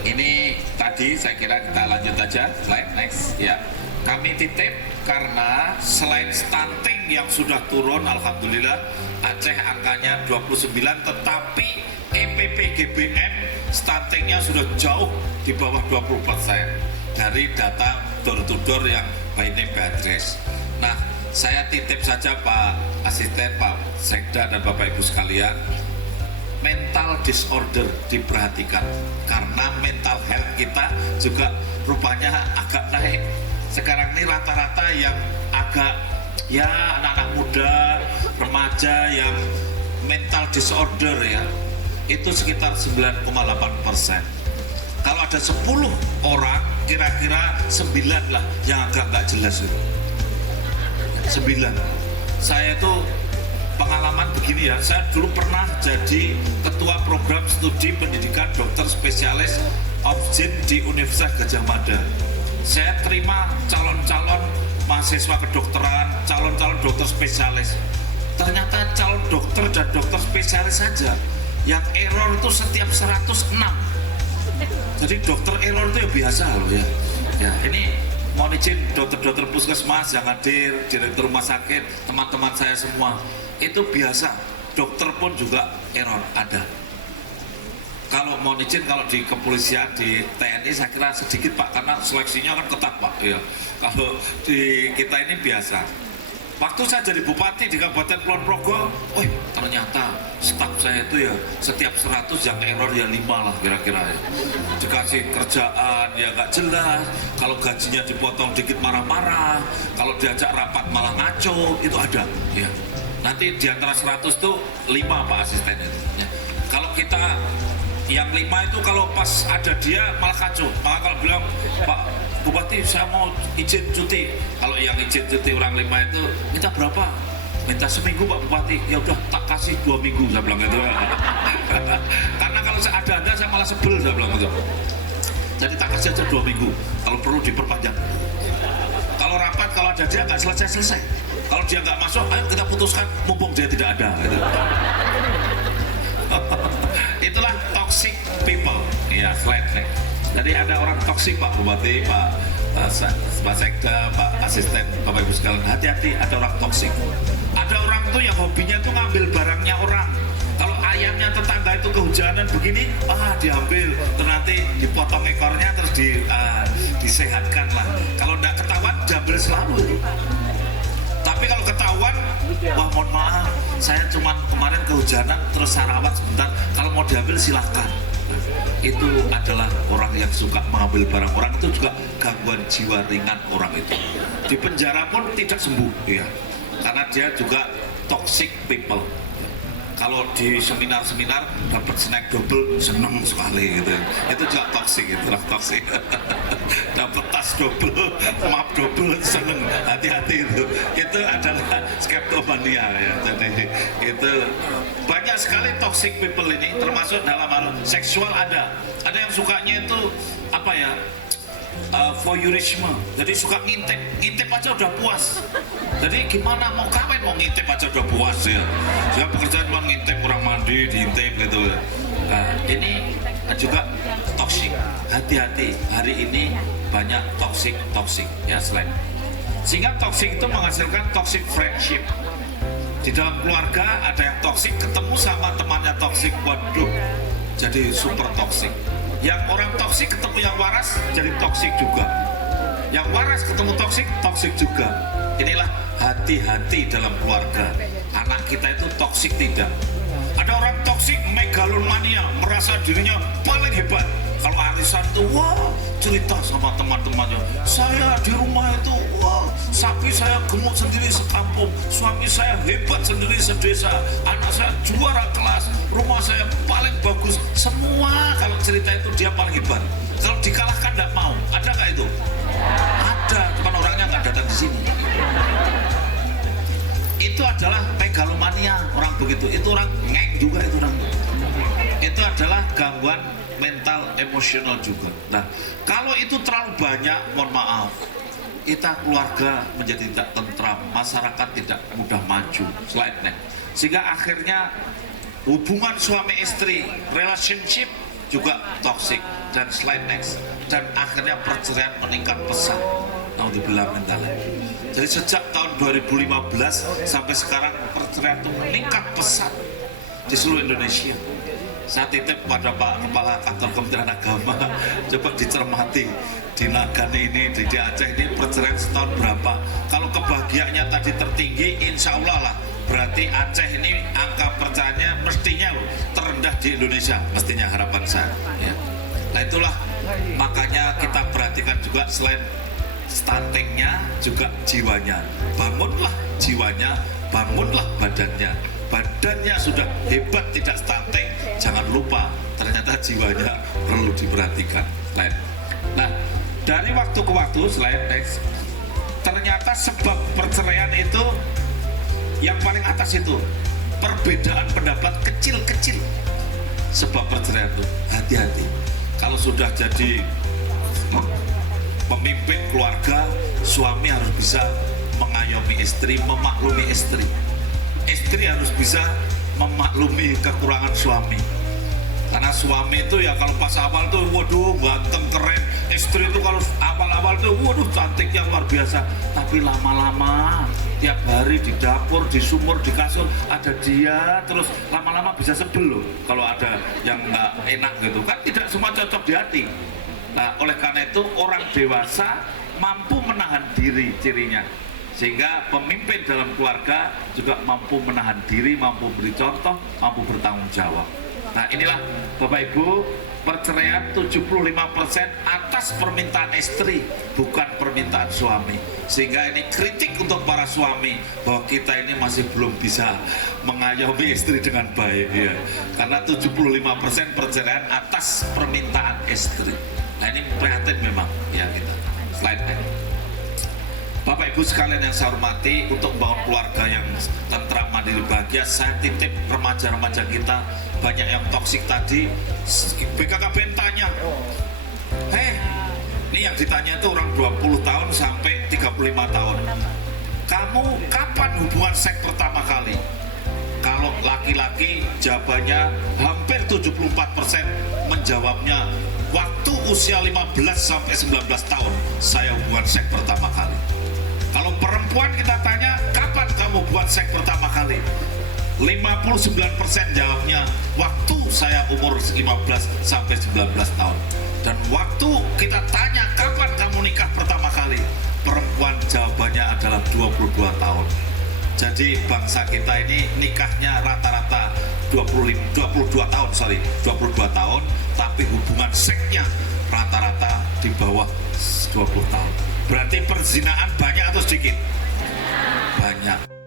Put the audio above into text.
Ini tadi saya kira kita lanjut aja, slide next ya. Kami titip karena selain stunting yang sudah turun, alhamdulillah Aceh angkanya 29, tetapi EPP-GBM stuntingnya sudah jauh di bawah 20% dari data door to door yang by name by address. Nah, saya titip saja Pak Asisten, Pak Sekda dan Bapak Ibu sekalian, mental disorder diperhatikan karena mental health kita juga rupanya agak naik. Sekarang ini rata-rata yang agak ya anak-anak muda, remaja yang mental disorder ya itu sekitar 9,8%. Kalau ada 10 orang kira-kira 9 lah yang agak nggak jelas itu. 9. Saya tuh pengalaman begini ya, saya dulu pernah jadi ketua program studi pendidikan dokter spesialis obstetrik di Universitas Gadjah Mada. Saya terima calon-calon mahasiswa kedokteran, calon-calon dokter spesialis. Ternyata calon dokter dan dokter spesialis saja yang error itu setiap 106. Jadi dokter error itu ya biasa loh ya. Ya, ini mohon izin dokter-dokter puskesmas yang hadir, direktur rumah sakit, teman-teman saya semua. Itu biasa, dokter pun juga error ada. Kalau mau izin, kalau di kepolisian, di TNI saya kira sedikit Pak, karena seleksinya kan ketat Pak ya. Kalau di kita ini biasa. Waktu saya jadi bupati di Kabupaten Kulon Progo, ternyata staf saya itu ya setiap 100 yang error ya 5 lah kira-kira ya. Dikasih kerjaan ya nggak jelas, kalau gajinya dipotong dikit marah-marah, kalau diajak rapat malah ngaco, itu ada ya. Nanti di antara 100 tuh 5 Pak Asisten itu ya. Kalau kita yang 5 itu kalau pas ada dia malah kacau. Maka kalau bilang Pak Bupati saya mau izin cuti, kalau yang izin cuti orang 5 itu minta berapa? Minta seminggu Pak Bupati. Ya udah tak kasih 2 minggu saya bilang gitu. Karena kalau ada saya malah sebel saya bilang gitu. Jadi tak kasih aja 2 minggu, kalau perlu diperpanjang. Kalau rapat kalau ada dia nggak selesai. Kalau dia nggak masuk, ayo kita putuskan mumpung dia tidak ada gitu. Itulah toxic people ya, slide next. Jadi ada orang toksik Pak Bupati, Pak Sekda, Pak Asisten, Bapak Ibu sekalian, hati-hati ada orang toksik. Ada orang tuh yang hobinya tuh ngambil barangnya orang. Kalau ayamnya tetangga itu kehujanan begini, diambil, terus nanti dipotong ekornya terus disehatkan lah. Kalau nggak ketahuan, diambil selalu. Tapi kalau ketahuan, wah mohon maaf, saya cuma kemarin kehujanan terus saya rawat sebentar, kalau mau diambil silahkan. Itu adalah orang yang suka mengambil barang orang, itu juga gangguan jiwa ringan orang itu. Di penjara pun tidak sembuh ya, karena dia juga toxic people. Kalau di seminar-seminar dapat snack double seneng sekali gitu, itu juga toxic, itu toxic. Dapat tas double, map double seneng, hati-hati itu adalah skeptomania ya. Jadi itu banyak sekali toxic people ini, termasuk dalam hal seksual ada yang sukanya itu apa ya, voyeurisme, jadi suka ngintip aja udah puas. Jadi gimana mau kawin mau ngintip aja udah puas ya. Dia pekerjaan cuma ngintip orang mandi, diintip gitu. Nah ini juga toxic. Hati-hati, hari ini banyak toxic ya selain. Sehingga toxic itu menghasilkan toxic friendship. Di dalam keluarga ada yang toxic, ketemu sama temannya toxic, waduh, jadi super toxic. Yang orang toksik ketemu yang waras jadi toksik juga. Yang waras ketemu toksik juga. Inilah hati-hati dalam keluarga. Anak kita itu toksik tidak. Ada orang toksik megalomania, merasa dirinya paling hebat. Kalau arisan tuh wah cerita sama teman-temannya, saya di rumah itu wah sapi saya gemuk sendiri sekampung, suami saya hebat sendiri sedesa, anak saya juara kelas, rumah saya paling bagus. Semua kalau cerita itu dia paling hebat. Kalau dikalahkan tidak mau. Ada nggak itu? Ada, cuman orangnya nggak datang di sini. Itu adalah megalomania, orang begitu. Itu orang ngek juga itu orang. Itu adalah gangguan mental emosional juga. Nah, kalau itu terlalu banyak, mohon maaf, kita keluarga menjadi tidak tentram, masyarakat tidak mudah maju. Slide next. Sehingga akhirnya hubungan suami istri, relationship juga toksik, dan slide next, dan akhirnya perceraian meningkat pesat. Naudzubillah min dzalik. Jadi sejak tahun 2015 sampai sekarang perceraian itu meningkat pesat di seluruh Indonesia. Saya titip pada Pak Kepala Kantor Kementerian Agama, coba dicermati di Nagani ini, di Aceh ini perceraian setahun berapa. Kalau kebahagiaannya tadi tertinggi, insya Allah lah, berarti Aceh ini angka perceraiannya mestinya loh terendah di Indonesia, mestinya harapan saya. Ya. Nah itulah makanya kita perhatikan juga selain stuntingnya juga jiwanya. Bangunlah jiwanya, bangunlah badannya. Badannya sudah hebat tidak stunting, jangan lupa ternyata jiwanya perlu diperhatikan. Nah, dari waktu ke waktu, next, ternyata sebab perceraian itu yang paling atas itu perbedaan pendapat kecil-kecil. Sebab perceraian itu hati-hati. Kalau sudah jadi pemimpin keluarga, suami harus bisa mengayomi istri, memaklumi istri. Istri harus bisa memaklumi kekurangan suami. Karena suami itu ya kalau pas awal tuh waduh ganteng keren, istri itu kalau awal-awal tuh waduh cantiknya luar biasa, tapi lama-lama tiap hari di dapur, di sumur, di kasur ada dia, terus lama-lama bisa sebel loh kalau ada yang nggak enak gitu kan, tidak semua cocok di hati. Nah oleh karena itu orang dewasa mampu menahan diri cirinya, sehingga pemimpin dalam keluarga juga mampu menahan diri, mampu beri contoh, mampu bertanggung jawab. Nah inilah Bapak Ibu, perceraian 75% atas permintaan istri, bukan permintaan suami. Sehingga ini kritik untuk para suami bahwa kita ini masih belum bisa mengayomi istri dengan baik ya. Karena 75% perceraian atas permintaan istri. Nah ini prihatin memang ya kita. Slide next. Bapak Ibu sekalian yang saya hormati, untuk membangun keluarga yang tentram, mandiri, bahagia, saya titip remaja-remaja kita, banyak yang toksik tadi. BKKBN tanya, ini yang ditanya itu orang 20 tahun sampai 35 tahun. Kamu kapan hubungan seks pertama kali? Kalau laki-laki jawabannya hampir 74% menjawabnya waktu usia 15 sampai 19 tahun saya hubungan seks pertama kali. Kalau perempuan kita tanya, kapan kamu buat seks pertama kali? 59% jawabnya, waktu saya umur 15 sampai 19 tahun. Dan waktu kita tanya, kapan kamu nikah pertama kali? Perempuan jawabannya adalah 22 tahun. Jadi bangsa kita ini nikahnya rata-rata 22 tahun, tapi hubungan seksnya rata-rata di bawah 20 tahun. Berarti perzinaan banyak atau sedikit? Banyak.